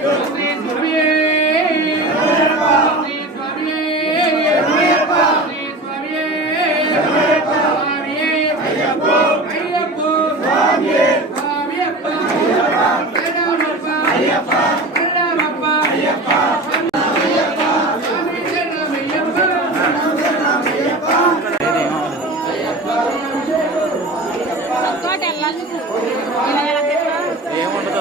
Gracias.